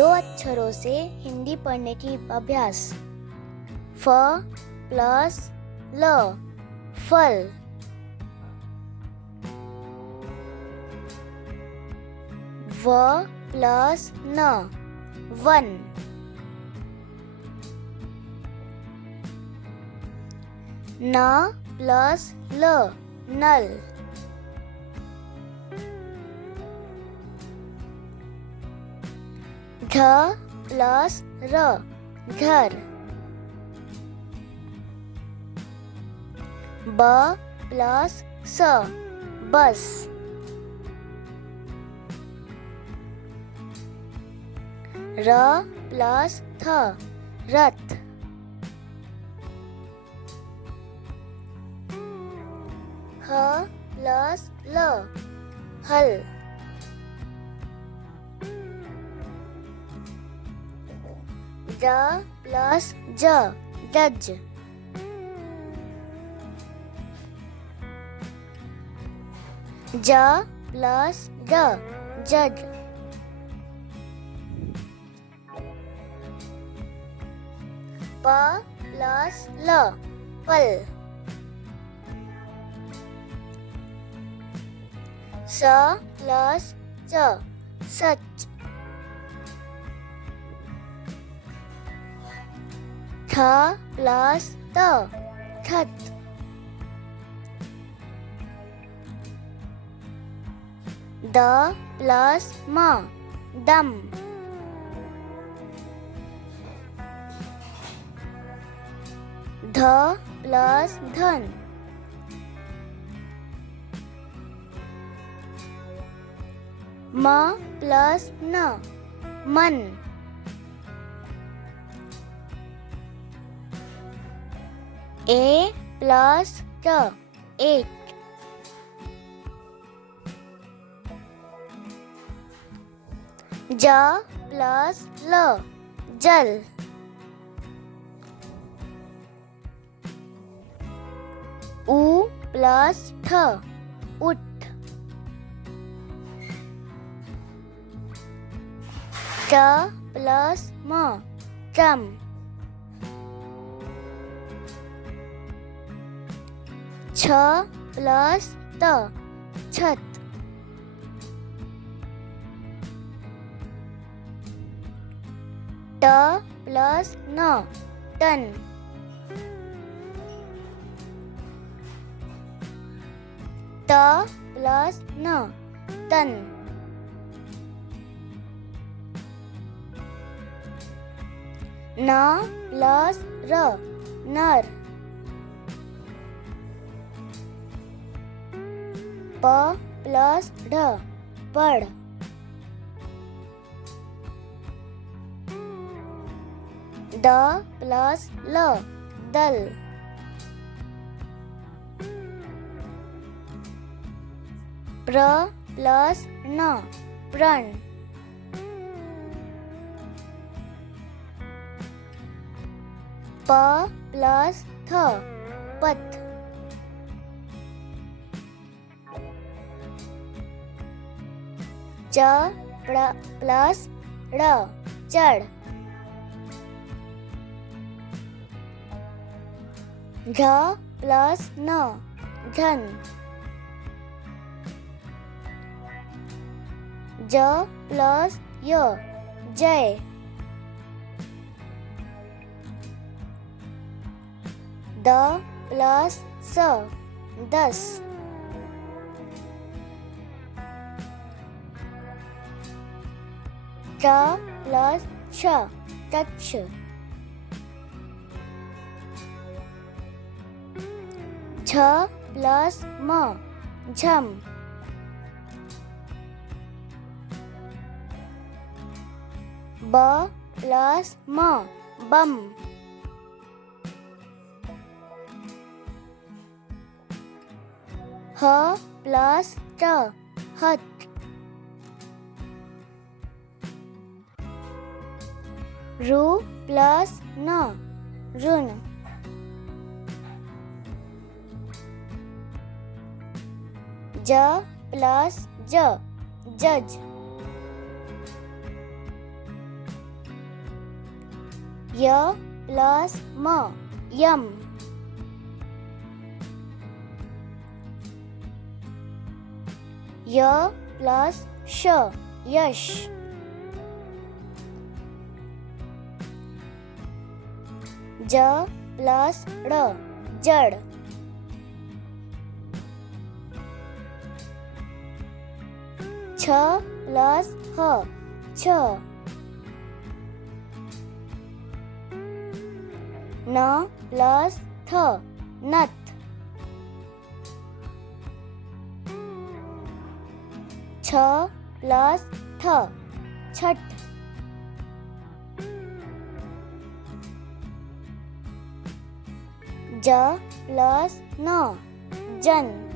दो अक्षरों से हिंदी पढ़ने की अभ्यास। फ प्लस ल फल। व प्लस न वन। न प्लस ल नल। ध प्लस र घर। ब प्लस स बस। र प्लस थ रथ। ह प्लस ल हल। ज प्लस ज जज। ज प्लस ज जज। प प्लस ल पल। स प्लस च सच। थ प्लस त थत। द प्लस म दम। ध प्लस धन। म प्लस न मन। ए प्लस ट एक। ज प्लस ल जल। उ प्लस ठ उठ। च प्लस म चम। छ प्लस त छत। ट प्लस न टन। त प्लस न तन। न प्लस र नर। प प्लस ढ पढ़। द प्लस ल दल। प्र प्लस न प्रण। प प्लस थ पथ। च प्लस ड़ चढ़। झ प्लस न झन। ज प्लस य जय। द प्लस स दस। च प्लस छ तक्ष। छ प्लस म झम। ब प्लस म बम। ह प्लस ट हत। रु प्लस न ऋण। ज प्लस ज जज। य प्लस म यम य प्लस श यश ज प्लस ड़ जड़ छ प्लस ह छ न प्लस थ नथ छ प्लस थ छठ ज प्लस न जन